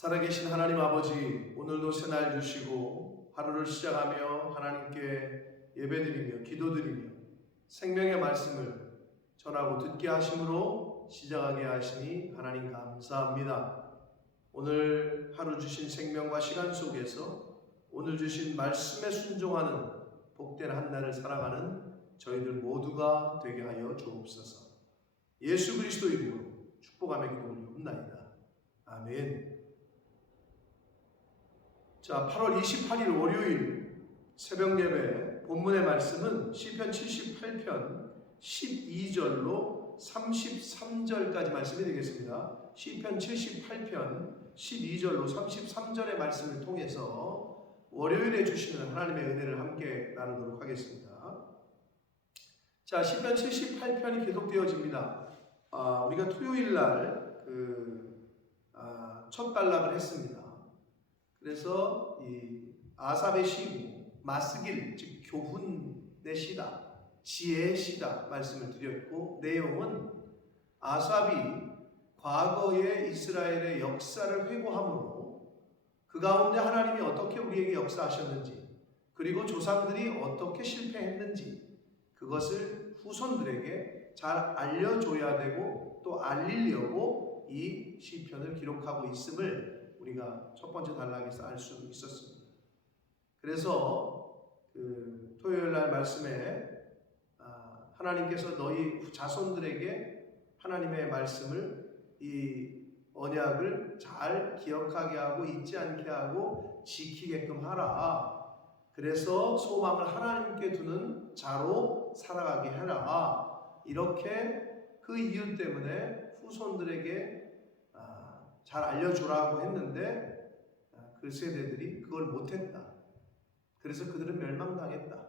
살아계신 하나님 아버지, 오늘도 새날 주시고 하루를 시작하며 하나님께 예배드리며 기도드리며 생명의 말씀을 전하고 듣게 하심으로 시작하게 하시니 하나님 감사합니다. 오늘 하루 주신 생명과 시간 속에서 오늘 주신 말씀에 순종하는 복된 한 날을 살아가는 저희들 모두가 되게 하여 주옵소서. 예수 그리스도 이름으로 축복하며 기도드리옵나이다. 아멘. 자, 8월 28일 월요일 새벽 예배 본문의 말씀은 시편 78편 12절로 33절까지 말씀이 되겠습니다. 시편 78편 12절로 33절의 말씀을 통해서 월요일에 주시는 하나님의 은혜를 함께 나누도록 하겠습니다. 자, 시편 78편이 계속되어집니다. 아, 우리가 토요일 날그 아, 첫 단락을 했습니다. 그래서 이 아삽의 시고 마스길 즉 교훈의 시다 지혜의 시다 말씀을 드렸고 내용은 아삽이 과거의 이스라엘의 역사를 회고함으로 그 가운데 하나님이 어떻게 우리에게 역사하셨는지 그리고 조상들이 어떻게 실패했는지 그것을 후손들에게 잘 알려줘야 되고 또 알리려고 이 시편을 기록하고 있음을 우리가 첫 번째 단락에서 알 수 있었습니다. 그래서 그 토요일 날 말씀에 아, 하나님께서 너희 자손들에게 하나님의 말씀을 이 언약을 잘 기억하게 하고 잊지 않게 하고 지키게끔 하라. 그래서 소망을 하나님께 두는 자로 살아가게 해라. 이렇게 그 이유 때문에 후손들에게 잘 알려주라고 했는데 그 세대들이 그걸 못했다. 그래서 그들은 멸망당했다.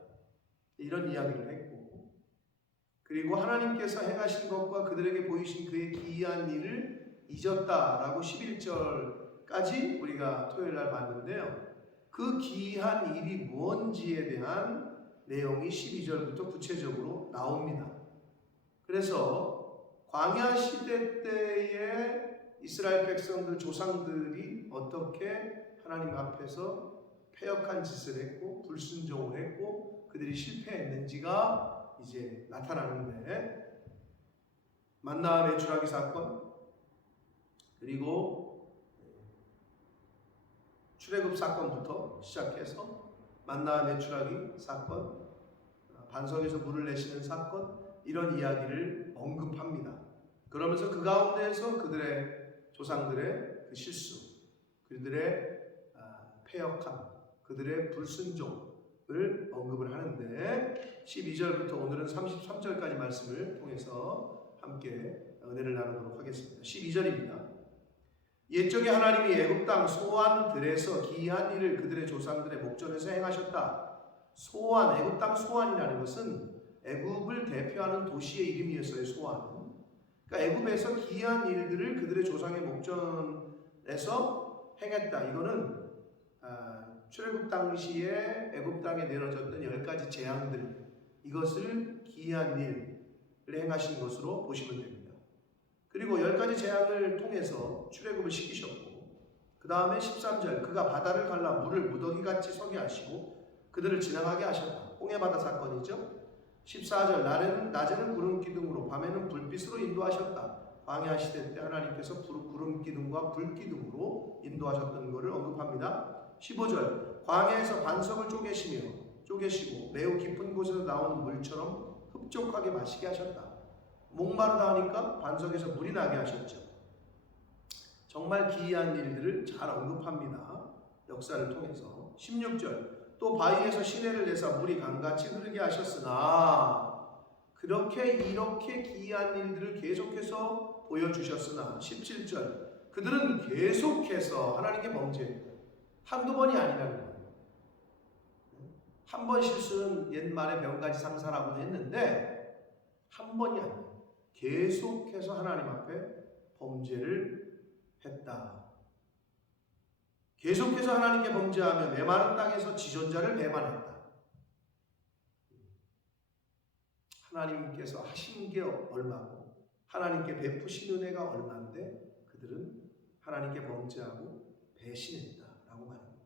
이런 이야기를 했고 그리고 하나님께서 행하신 것과 그들에게 보이신 그의 기이한 일을 잊었다라고 11절까지 우리가 토요일 날 봤는데요. 그 기이한 일이 무언지에 대한 내용이 12절부터 구체적으로 나옵니다. 그래서 광야 시대 때에 이스라엘 백성들 조상들이 어떻게 하나님 앞에서 폐역한 짓을 했고 불순종을 했고 그들이 실패했는지가 이제 나타나는데 만나 매출하기 사건 그리고 출애굽 사건부터 시작해서 만나 매출하기 사건 반석에서 물을 내시는 사건 이런 이야기를 언급합니다. 그러면서 그 가운데에서 그들의 조상들의 그 실수, 그들의 아, 폐역함, 그들의 불순종을 언급을 하는데 12절부터 오늘은 33절까지 말씀을 통해서 함께 은혜를 나누도록 하겠습니다. 12절입니다. 옛적에 하나님이 애굽 땅 소안 들에서 기이한 일을 그들의 조상들의 목전에서 행하셨다. 소안, 애굽 땅 소안이라는 것은 애굽을 대표하는 도시의 이름이었어요. 소안. 그러니까 애굽에서 기이한 일들을 그들의 조상의 목전에서 행했다. 이거는 아, 출애굽 당시에 애굽 땅에 내려졌던 열 가지 재앙들 이것을 기이한 일을 행하신 것으로 보시면 됩니다. 그리고 열 가지 재앙을 통해서 출애굽을 시키셨고 그 다음에 13절 그가 바다를 갈라 물을 무더기같이 서게 하시고 그들을 지나가게 하셨다. 홍해바다 사건이죠. 14절 낮에는, 낮에는 구름 기둥으로 밤에는 불빛으로 인도하셨다. 광야 시대 때 하나님께서 구름 기둥과 불 기둥으로 인도하셨던 것을 언급합니다. 15절 광야에서 반석을 쪼개시며 쪼개시고 매우 깊은 곳에서 나오는 물처럼 흡족하게 마시게 하셨다. 목마르다 하니까 반석에서 물이 나게 하셨죠. 정말 기이한 일들을 잘 언급합니다. 역사를 통해서. 16절 또 바위에서 시내를 내사 물이 강같이 흐르게 하셨으나 그렇게 이렇게 기이한 일들을 계속해서 보여주셨으나 17절 그들은 계속해서 하나님께 범죄했다. 한두 번이 아니라는 거예요. 한 번 실수는 옛말에 병가지 상사라고 했는데 한 번이 아니에요. 계속해서 하나님 앞에 범죄를 했다. 계속해서 하나님께 범죄하며 메마른 땅에서 지존자를 배반했다. 하나님께서 하신 게 얼마고 하나님께 베푸신 은혜가 얼마인데 그들은 하나님께 범죄하고 배신했다라고 말합니다.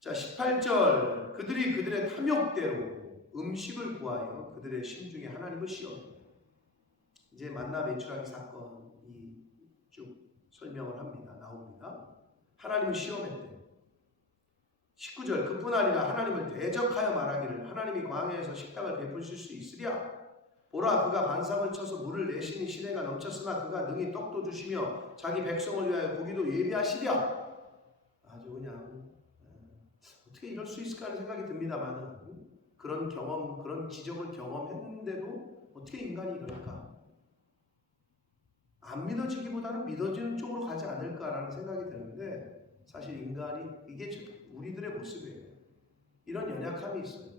자, 18절 그들이 그들의 탐욕대로 음식을 구하여 그들의 심중에 하나님을 씌웁니다. 이제 만나 매출하기 사건이 쭉 설명을 합니다. 나옵니다. 하나님을 시험했대요. 19절 그뿐 아니라 하나님을 대적하여 말하기를 하나님이 광야에서 식당을 베푸실 수 있으랴. 보라 그가 반상을 쳐서 물을 내시니 시내가 넘쳤으나 그가 능히 떡도 주시며 자기 백성을 위하여 고기도 예비하시랴. 아주 그냥 어, 어떻게 이럴 수 있을까 하는 생각이 듭니다만 그런 경험 그런 기적을 경험했는데도 어떻게 인간이 이럴까 안 믿어지기보다는 믿어지는 쪽으로 가지 않을까라는 생각이 드는데 사실 인간이 이게 우리들의 모습이에요. 이런 연약함이 있어요.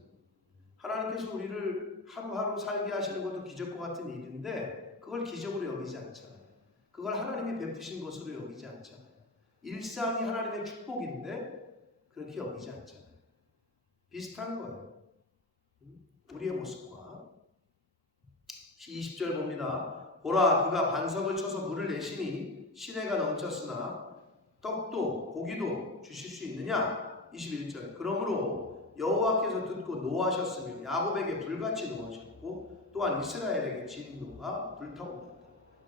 하나님께서 우리를 하루하루 살게 하시는 것도 기적과 같은 일인데 그걸 기적으로 여기지 않잖아요. 그걸 하나님이 베푸신 것으로 여기지 않잖아요. 일상이 하나님의 축복인데 그렇게 여기지 않잖아요. 비슷한 거예요. 우리의 모습과 20절 봅니다. 보라 그가 반석을 쳐서 물을 내시니 시내가 넘쳤으나 떡도 고기도 주실 수 있느냐? 21절. 그러므로 여호와께서 듣고 노하셨으며 야곱에게 불같이 노하셨고 또한 이스라엘에게 진노가 불타옵니다.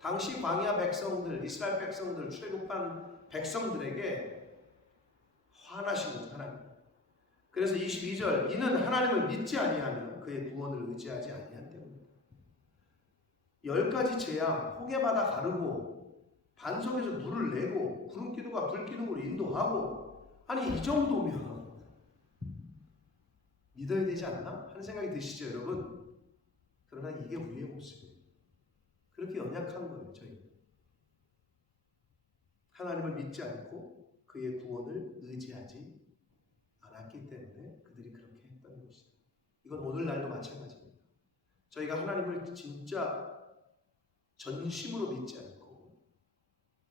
당시 광야 백성들, 이스라엘 백성들, 출애굽한 백성들에게 거죠, 하나님. 그래서 22절 이는 하나님을 믿지 아니하며 그의 구원을 의지하지 때문이다. 열 가지 재앙, 홍해바다 가르고 반석에서 물을 내고 구름 기둥과 불 기둥으로 인도하고 아니 이 정도면 믿어야 되지 않나 하는 생각이 드시죠, 여러분? 그러나 이게 우리의 모습이에요. 그렇게 연약한 거예요, 저희. 하나님을 믿지 않고 그의 구원을 의지하지 않았기 때문에 그들이 그렇게 했던 것이다. 이건 오늘날도 마찬가지입니다. 저희가 하나님을 진짜 전심으로 믿지 않고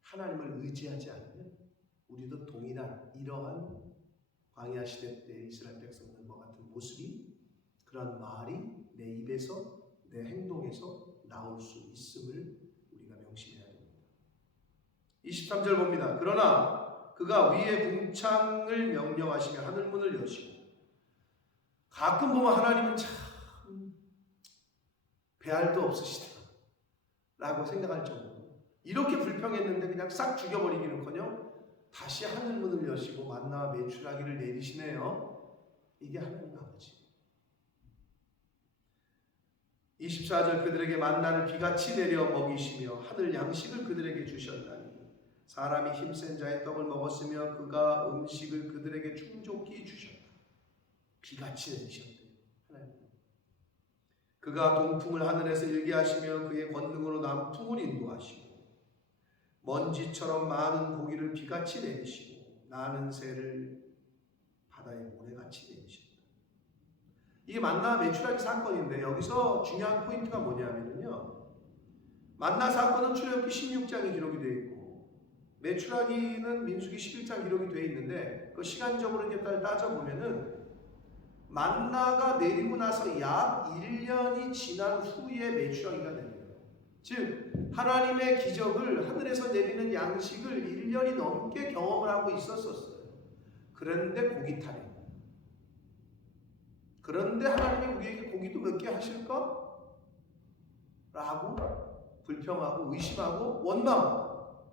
하나님을 의지하지 않으면 우리도 동일한 이러한 광야 시대 때 이스라엘 백성들과 같은 모습이 그러한 말이 내 입에서 내 행동에서 나올 수 있음을 우리가 명심해야 됩니다. 23절 봅니다. 그러나 그가 위에 궁창을 명령하시며 하늘 문을 여시고 가끔 보면 하나님은 참 배알도 없으시다 라고 생각할 정도로 이렇게 불평했는데 그냥 싹 죽여버리기는커녕 다시 하늘 문을 여시고 만나와 매출하기를 내리시네요. 이게 하나님 아버지. 24절 그들에게 만나를 비같이 내려 먹이시며 하늘 양식을 그들에게 주셨다니 사람이 힘센 자의 떡을 먹었으며 그가 음식을 그들에게 충족히 주셨다. 비같이. 하나님. 그가 동풍을 하늘에서 일게 하시며 그의 권능으로 남풍을 인도하시고 먼지처럼 많은 고기를 비같이 내리시고 나는 새를 바다에 모래같이 내리셨다. 이게 만나 매출하기 사건인데 여기서 중요한 포인트가 뭐냐면요. 만나 사건은 출애굽기 16장에 기록이 되어 있고 매출하기는 민수기 11장 기록이 되어 있는데 그 시간적으로 따져 보면은 만나가 내리고 나서 약 1년이 지난 후에 매출하기가 됩니다. 즉 하나님의 기적을 하늘에서 내리는 양식을 1년이 넘게 경험을 하고 있었었어요. 그런데 고기 탈이. 그런데 하나님이 우리에게 고기도 몇 개 하실까? 라고 불평하고 의심하고 원망하고.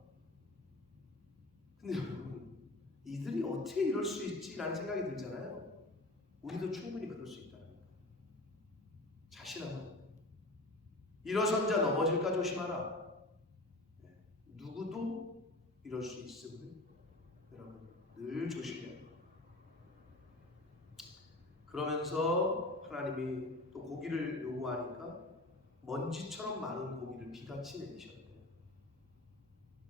근데 여러분, 이들이 어떻게 이럴 수 있지라는 생각이 들잖아요. 우리도 충분히 그럴 수 있다는 거예요. 자신하고. 일어선 자 넘어질까 조심하라. 네, 누구도 이럴 수 있음을 여러분 늘 조심해야 돼요. 그러면서 하나님이 또 고기를 요구하니까 먼지처럼 많은 고기를 비같이 내리셨대요.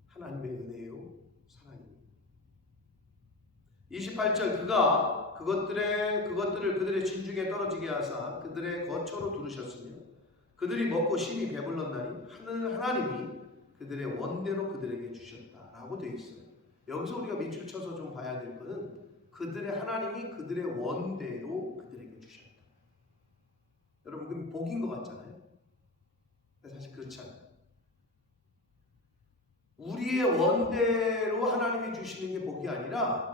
하나님의 은혜요. 28절 그가 그것들의 그것들을 그들의 진중에 떨어지게 하사 그들의 거처로 두르셨으며 그들이 먹고 심히 배불렀나니 하늘 하나님이 그들의 원대로 그들에게 주셨다라고 되어 있어요. 여기서 우리가 밑줄 쳐서 좀 봐야 될 것은 그들의 하나님이 그들의 원대로 그들에게 주셨다. 여러분 그 복인 것 같잖아요. 근데 사실 그렇지 않아요. 우리의 원대로 하나님이 주시는 게 복이 아니라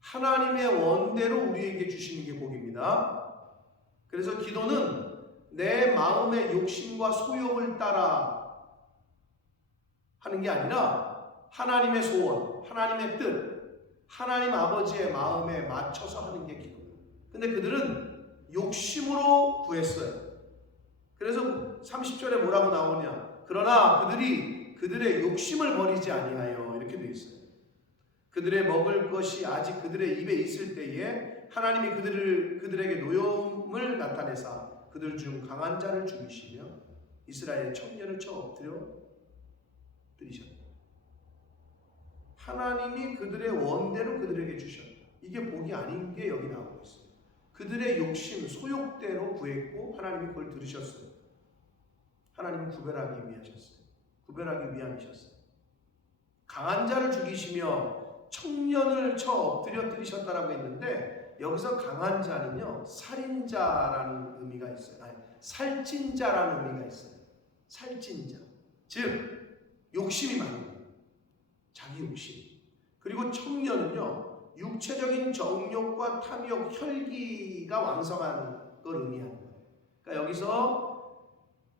하나님의 원대로 우리에게 주시는 게 복입니다. 그래서 기도는 내 마음의 욕심과 소욕을 따라 하는 게 아니라 하나님의 소원, 하나님의 뜻, 하나님 아버지의 마음에 맞춰서 하는 게 기도예요. 근데 그들은 욕심으로 구했어요. 그래서 30절에 뭐라고 나오냐? 그러나 그들이 그들의 욕심을 버리지 아니하여 이렇게 돼 있어요. 그들의 먹을 것이 아직 그들의 입에 있을 때에 하나님이 그들을 그들에게 노여움을 나타내사 그들 중 강한 자를 죽이시며 이스라엘 청년을 쳐 엎드려 드리셨다. 하나님이 그들의 원대로 그들에게 주셨다. 이게 복이 아닌 게 여기 나오고 있어요. 그들의 욕심, 소욕대로 구했고 하나님이 그걸 들으셨어요. 하나님이 구별하기 위하셨어요. 구별하기 위함이셨어요. 강한 자를 죽이시며 청년을 쳐 엎드려 뜨리셨다라고 했는데 여기서 강한 자는요 살인자라는 의미가 있어요. 아니, 살찐자라는 의미가 있어요. 살찐자, 즉 욕심이 많은. 자기 욕심. 그리고 청년은요 육체적인 정욕과 탐욕, 혈기가 왕성한 걸 의미하는 거예요. 그러니까 여기서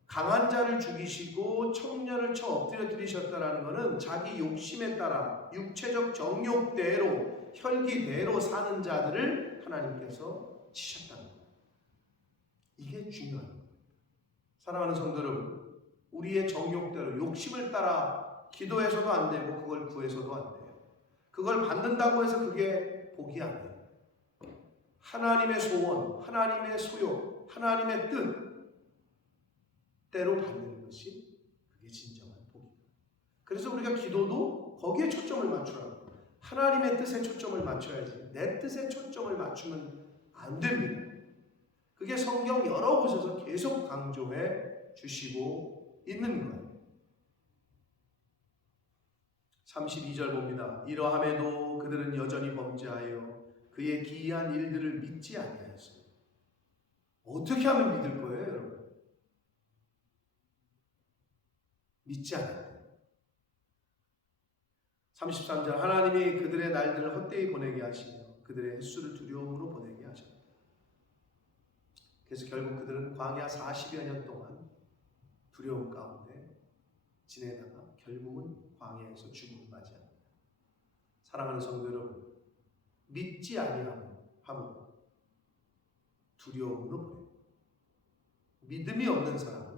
강한 자를 죽이시고 청년을 쳐 엎드려 드리셨다라는 것은 자기 욕심에 따라 육체적 정욕대로 혈기대로 사는 자들을 하나님께서 치셨다는 거예요. 이게 중요한 거예요. 사랑하는 성도 여러분, 우리의 정욕대로 욕심을 따라 기도해서도 안 되고 그걸 구해서도 안 돼요. 그걸 받는다고 해서 그게 복이 아니에요. 하나님의 소원, 하나님의 소욕, 하나님의 뜻 때로 받는 것이 그게 진정한 복이다. 그래서 우리가 기도도 거기에 초점을 맞추라고. 하나님의 뜻에 초점을 맞춰야지. 내 뜻에 초점을 맞추면 안 됩니다. 그게 성경 여러 곳에서 계속 강조해 주시고 있는 거예요. 32절 봅니다. 이러함에도 그들은 여전히 범죄하여 그의 기이한 일들을 믿지 아니하였어요. 어떻게 하면 믿을 거예요, 여러분? 믿지 않았다. 33절 하나님이 그들의 날들을 헛되이 보내게 하시며 그들의 횟수를 두려움으로 보내게 하셨다. 그래서 결국 그들은 광야 40여 년 동안 두려움 가운데 지내다가 결국은 광야에서 죽음을 맞이합니다. 사랑하는 성도 여러분, 믿지 아니하면 두려움으로 보내요. 믿음이 없는 사람은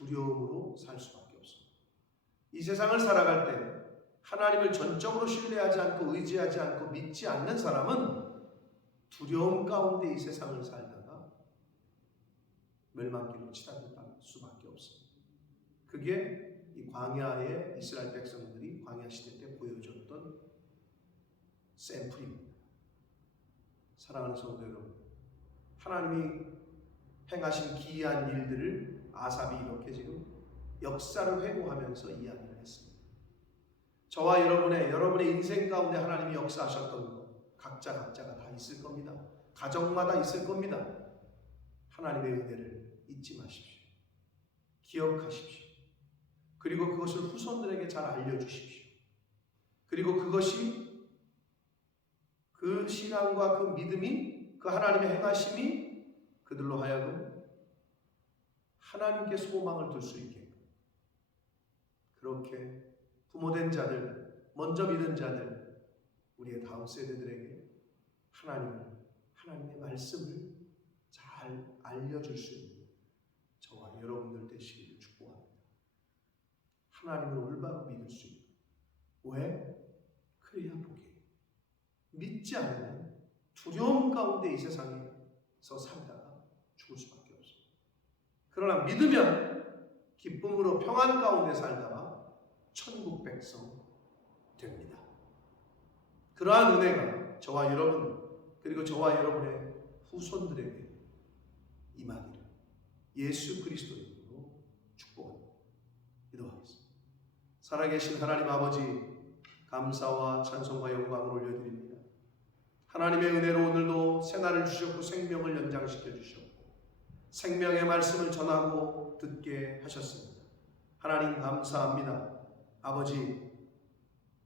두려움으로 살 수밖에 없습니다. 이 세상을 살아갈 때 하나님을 전적으로 신뢰하지 않고 의지하지 않고 믿지 않는 사람은 두려움 가운데 이 세상을 살다가 멸망길로 치닫을 수밖에 없습니다. 그게 이 광야의 이스라엘 백성들이 광야 시대 때 보여줬던 샘플입니다. 사랑하는 성도 여러분, 하나님이 행하신 기이한 일들을 아삽이 이렇게 지금 역사를 회고하면서 이야기를 했습니다. 저와 여러분의 여러분의 인생 가운데 하나님이 역사하셨던 것 각자 각자가 다 있을 겁니다. 가정마다 있을 겁니다. 하나님의 은혜를 잊지 마십시오. 기억하십시오. 그리고 그것을 후손들에게 잘 알려주십시오. 그리고 그것이 그 신앙과 그 믿음이 그 하나님의 행하심이 그들로 하여금 하나님께 소망을 둘 수 있게 그렇게 부모된 자들, 먼저 믿은 자들, 우리의 다음 세대들에게 하나님을, 하나님의 말씀을 잘 알려줄 수 있는 저와 여러분들 되시기를 축복합니다. 하나님을 올바로 믿을 수 있는. 왜? 그래야 복이에요. 믿지 않으면 두려움 가운데 이 세상에서 살다가 죽을 수밖에 없습니다. 그러나 믿으면 기쁨으로 평안 가운데 살다가 천국 백성 됩니다. 그러한 은혜가 저와 여러분 그리고 저와 여러분의 후손들에게 임하기를 예수 그리스도의 이름으로 축복합니다. 기도하겠습니다. 살아계신 하나님 아버지 감사와 찬송과 영광을 올려드립니다. 하나님의 은혜로 오늘도 새날을 주셨고 생명을 연장시켜 주셨고 생명의 말씀을 전하고 듣게 하셨습니다. 하나님 감사합니다. 아버지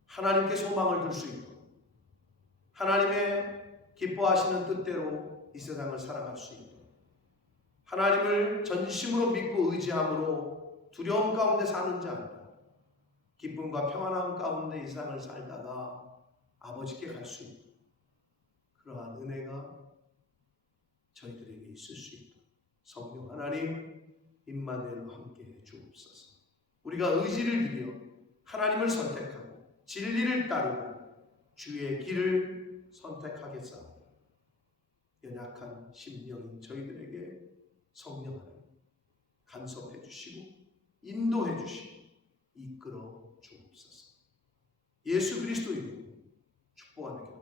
하나님께 소망을 둘수 있고 하나님의 기뻐하시는 뜻대로 이 세상을 살아갈 수 있고 하나님을 전심으로 믿고 의지함으로 두려움 가운데 사는 자 기쁨과 평안함 가운데 이 세상을 살다가 아버지께 갈 수 있는 그러한 은혜가 저희들에게 있을 수 있도록 성령 하나님 임마누엘과 함께 해 주옵소서. 우리가 의지를 들여 하나님을 선택하고 진리를 따르고 주의 길을 선택하겠사오니 연약한 심령인 저희들에게 성령 하나님 간섭해 주시고 인도해 주시고 이끌어 주옵소서. 예수 그리스도 이름으로 축복하며